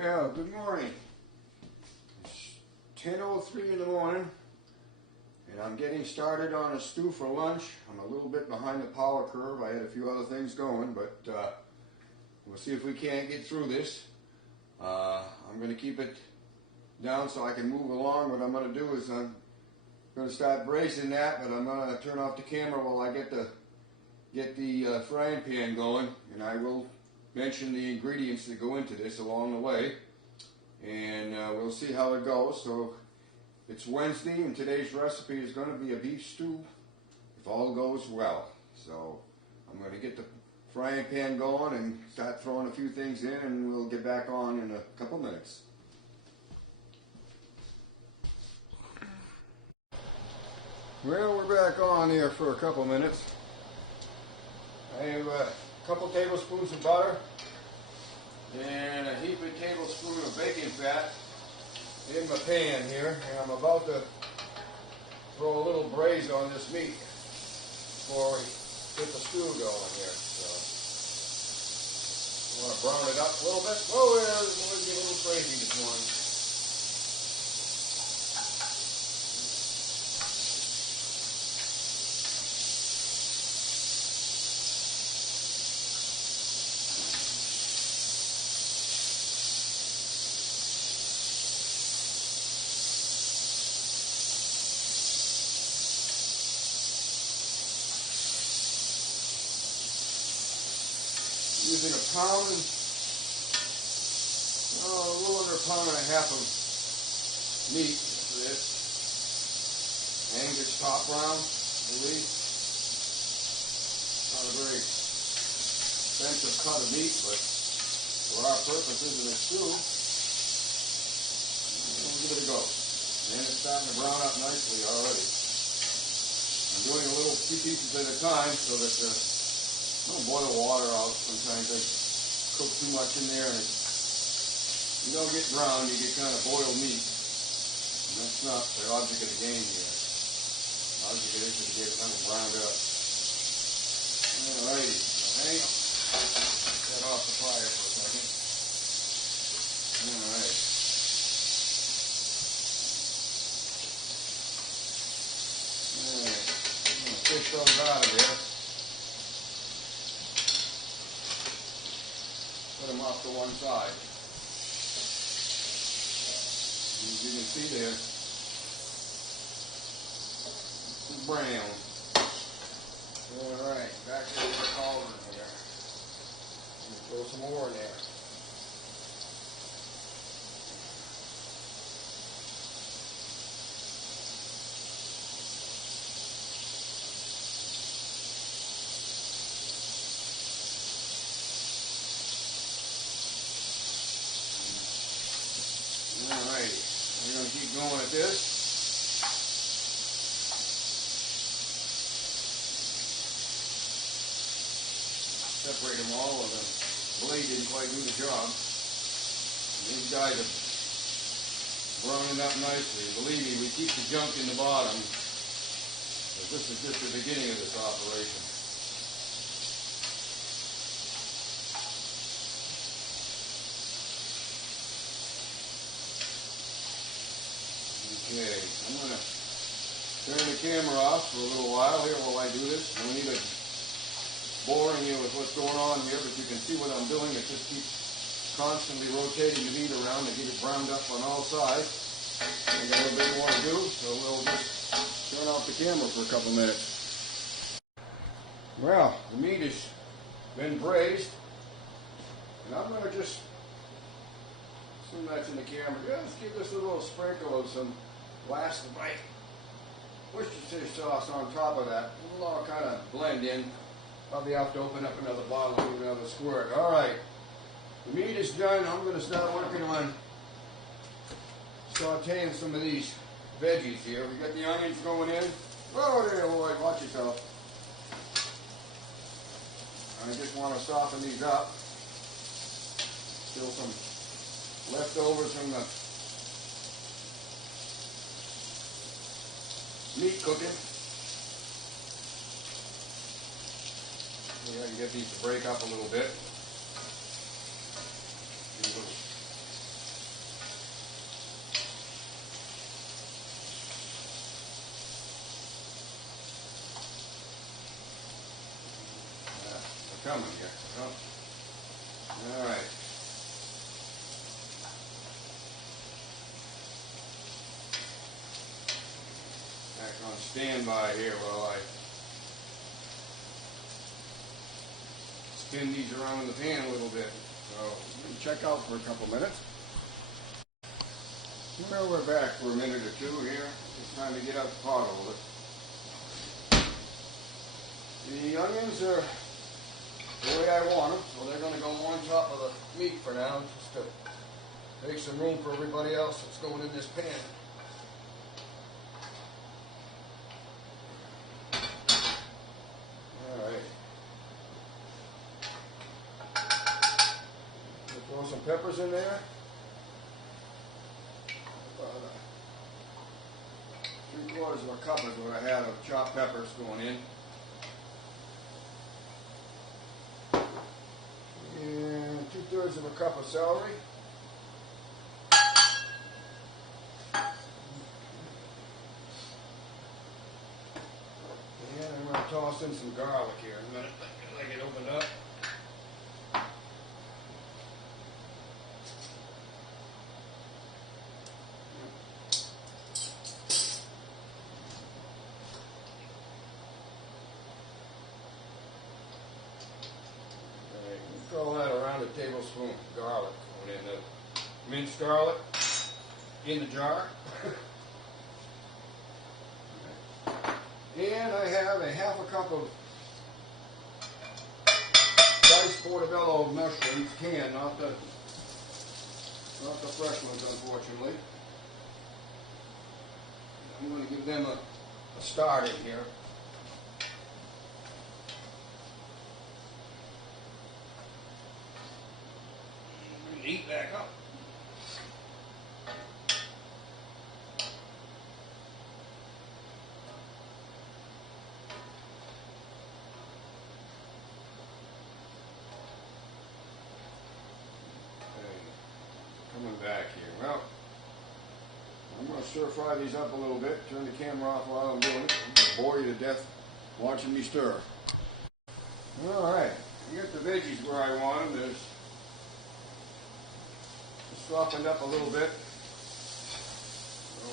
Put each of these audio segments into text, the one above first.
Well, good morning. It's 10:03 in the morning, and I'm getting started on a stew for lunch. I'm a little bit behind the power curve. I had a few other things going, but we'll see if we can't get through this. I'm going to keep it down so I can move along. What I'm going to do is I'm going to start braising that, but I'm going to turn off the camera while I get the frying pan going, and I will mention the ingredients that go into this along the way, and we'll see how it goes. So it's Wednesday, and today's recipe is going to be a beef stew if all goes well. So I'm going to get the frying pan going and start throwing a few things in, and we'll get back on in a couple minutes. Well, we're back on here for a couple minutes. I have a couple tablespoons of butter and a heaping tablespoon of bacon fat in my pan here, and I'm about to throw a little braise on this meat before we get the stew going here. So you want to brown it up a little bit. Oh, yeah, it's going to get a little crazy this morning. Using a pound, a little under a pound and a half of meat for this. Angus top round, I believe. Not a very expensive cut of meat, but for our purposes in a stew, we'll give it a go. And it's starting to brown up nicely already. I'm doing a little few pieces at a time so that don't boil water out. Sometimes I cook too much in there and you don't get brown, you get kind of boiled meat. And that's not the object of the game here. The object is to get it kind of browned up. Alrighty, so hang on. Set off the fire for a second. Alright. Alright, I'm going to fish those out of there. Put them off to one side. As you can see there, it's brown. Alright, back to the cauldron here. Throw some more in there. Alrighty, we're going to keep going at this. Separate them all, and the blade didn't quite do the job. And these guys are browning up nicely. Believe me, we keep the junk in the bottom, because this is just the beginning of this operation. Okay, I'm going to turn the camera off for a little while here while I do this. No need of boring you with what's going on here, but you can see what I'm doing. It just keeps constantly rotating the meat around to get it browned up on all sides. I got a little bit more to do, so we'll just turn off the camera for a couple minutes. Well, the meat has been braised, and I'm going to just, assume that's in the camera, just give this a little sprinkle of some last bite Worcestershire sauce on top of that. It'll all kind of blend in. Probably have to open up another bottle and do another squirt. Alright, the meat is done. I'm going to start working on sauteing some of these veggies here. We got the onions going in. Oh there, Loyd, watch yourself. I just want to soften these up. Still some leftovers from the meat cooking. See, I can get these to break up a little bit. coming here. Oh. All right. Back on standby here while I spin these around in the pan a little bit. So check out for a couple minutes. Well, we're back for a minute or two here. It's time to get out the pot a little bit. The onions are the way I want them, so they're going to go on top of the meat for now, just to make some room for everybody else that's going in this pan. Alright. Throw some peppers in there. About 3/4 of a cup is what I had of chopped peppers going in. And 2/3 of a cup of celery. And I'm going to toss in some garlic here in a minute as I get opened up. Throw that around a tablespoon of garlic going in, the minced garlic in the jar. And I have a 1/2 cup of diced portobello mushrooms, canned, not the fresh ones, unfortunately. I'm going to give them a start in here. Heat back up. Okay. Coming back here. Well, I'm going to stir fry these up a little bit. Turn the camera off while I'm doing it. I'm going to bore you to death watching me stir. All right. I get the veggies where I want them. There's softened up a little bit. So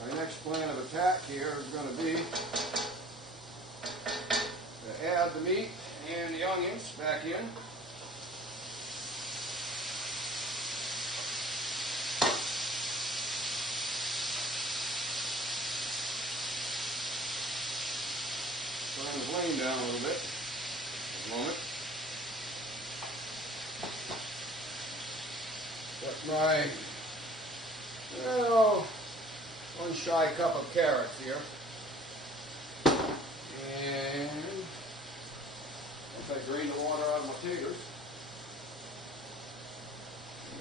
my next plan of attack here is going to be to add the meat and the onions back in. Turn the flame down a little bit for a moment. Got my, 1 shy cup of carrots here. And once I drain the water out of my potatoes,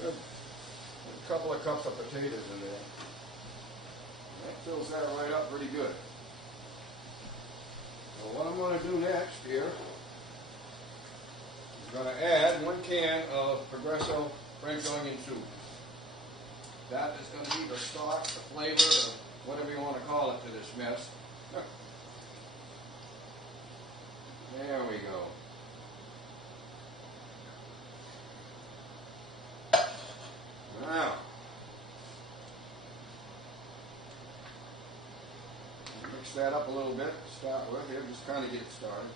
a couple of cups of potatoes in there. That fills that right up pretty good. So what I'm going to do next here is going to add 1 can of Progresso French onion soup. That is going to be the stock, the flavor, or whatever you want to call it to this mess. There we go. Now, mix that up a little bit to start with. Here, just kind of get it started.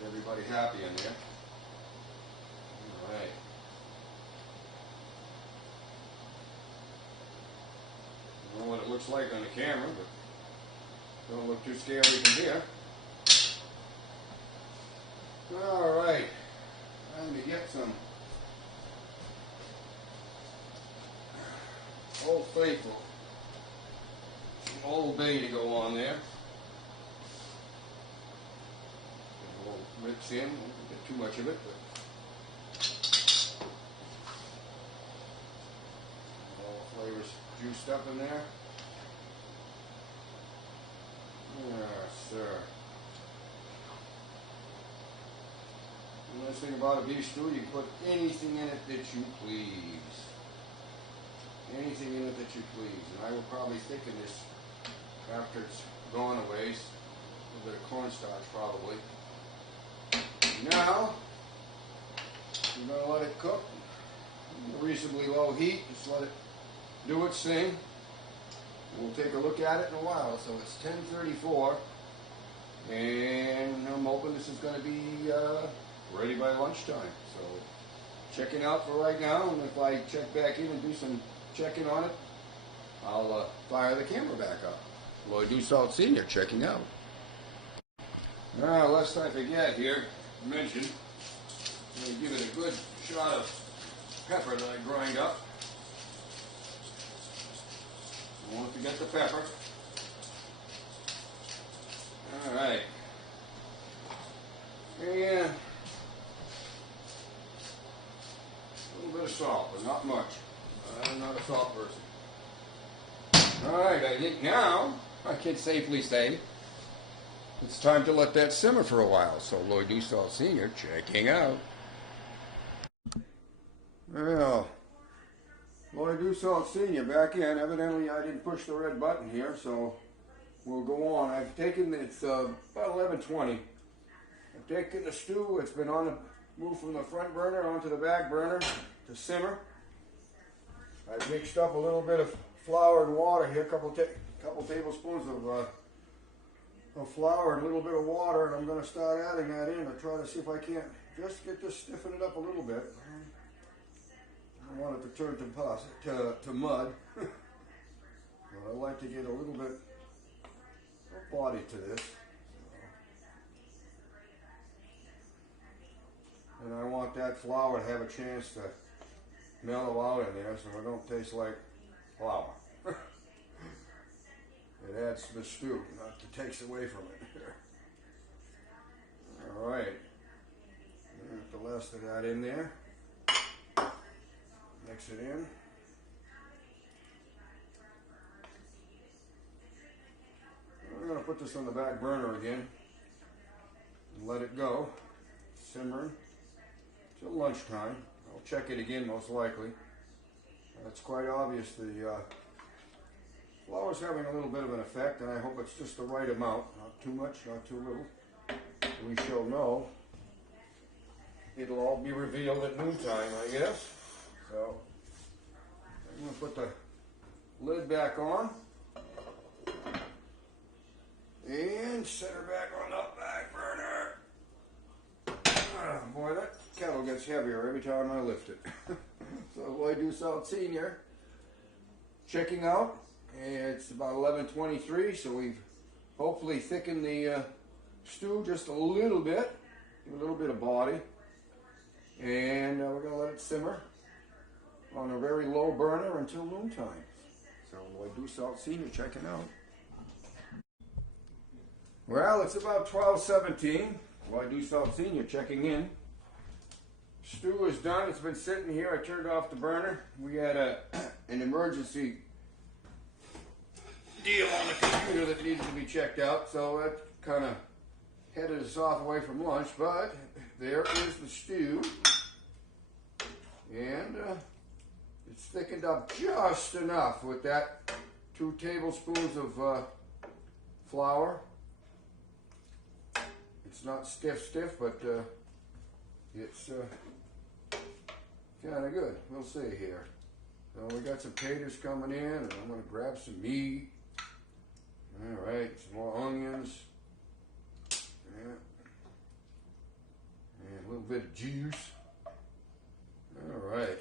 Get everybody happy in there. All right. I don't know what it looks like on the camera, but don't look too scary from here. All right. Time to get some Old Faithful. Old Bay to go on there. We'll mix in, won't get too much of it, but all the flavors juiced up in there. Yes, sir. The nice thing about a beef stew, you can put anything in it that you please. Anything in it that you please. And I will probably thicken this after it's gone a ways. A little bit of cornstarch probably. Now, we're going to let it cook. Reasonably low heat. Just let it do its thing. We'll take a look at it in a while. So it's 10:34, and I'm hoping this is going to be ready by lunchtime. So checking out for right now, and if I check back in and do some checking on it, I'll fire the camera back up. Loyd Salt Sr. checking out. Now, lest I forget here, to mention, I'm going to give it a good shot of pepper that I grind up. I won't forget the pepper. Alright. And a little bit of salt, but not much. I'm not a salt person. Alright, I think now I can safely say it's time to let that simmer for a while. So Loyd Salt Sr. checking out. Well, Loyd Salt Sr. back in. Evidently I didn't push the red button here, so we'll go on. I've taken, it's about 11:20. I've taken the stew, it's been on the move from the front burner onto the back burner to simmer. I've mixed up a little bit of flour and water here, a couple tablespoons of flour and a little bit of water, and I'm going to start adding that in to try to see if I can't just get this stiffen it up a little bit. I want it to turn to mud. But I like to get a little bit of body to this. And I want that flour to have a chance to mellow out in there so it don't taste like flour. It adds to the stew, not to takes away from it. Alright. Get the rest of that in there. Mix it in. We're going to put this on the back burner again and let it go, simmering till lunchtime. I'll check it again most likely. It's quite obvious the flour's having a little bit of an effect, and I hope it's just the right amount. Not too much, not too little. We shall know. It'll all be revealed at noontime, I guess. So, I'm going to put the lid back on and set her back on the back burner. Boy, that kettle gets heavier every time I lift it. So, Loyd Salt Sr. checking out. It's about 11:23, so we've hopefully thickened the stew just a little bit, give a little bit of body, and we're going to let it simmer on a very low burner until noontime. So Loyd Salt Sr. checking out. Well, it's about 12:17. Loyd Salt Sr. checking in. Stew is done. It's been sitting here. I turned off the burner. We had an emergency deal on the computer that needed to be checked out, so that kind of headed us off away from lunch. But there is the stew, and it's thickened up just enough with that 2 tablespoons of flour. It's not stiff, but it's kind of good. We'll see here. So we got some taters coming in, and I'm going to grab some meat. All right, some more onions. Yeah. And a little bit of juice. All right.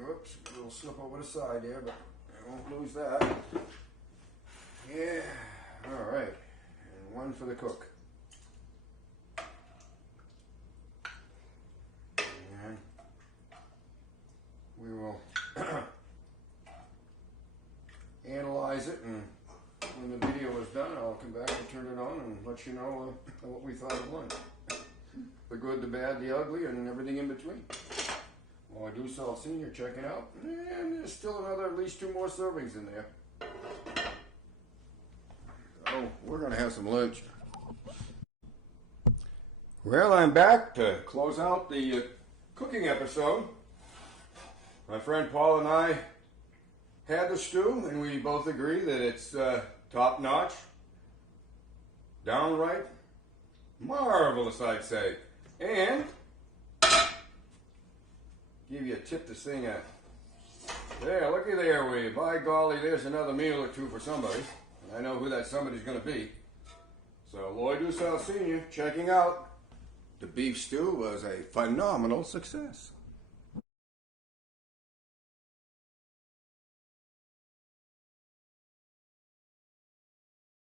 Whoops, a little slip over the side there, but I won't lose that. Yeah. All right. And one for the cook. And we will analyze it, and when the video is done, I'll come back and turn it on and let you know what we thought of lunch. The good, the bad, the ugly, and everything in between. Loyd Salt Sr. checking out, and there's still another, at least 2 more servings in there. So we're going to have some lunch. Well, I'm back to close out the cooking episode. My friend Paul and I had the stew, and we both agree that it's top-notch, downright marvelous, I'd say. And give you a tip this thing out. There, looky there, Wade. By golly, there's another meal or two for somebody. And I know who that somebody's going to be. So, Loyd Senior checking out. The beef stew was a phenomenal success.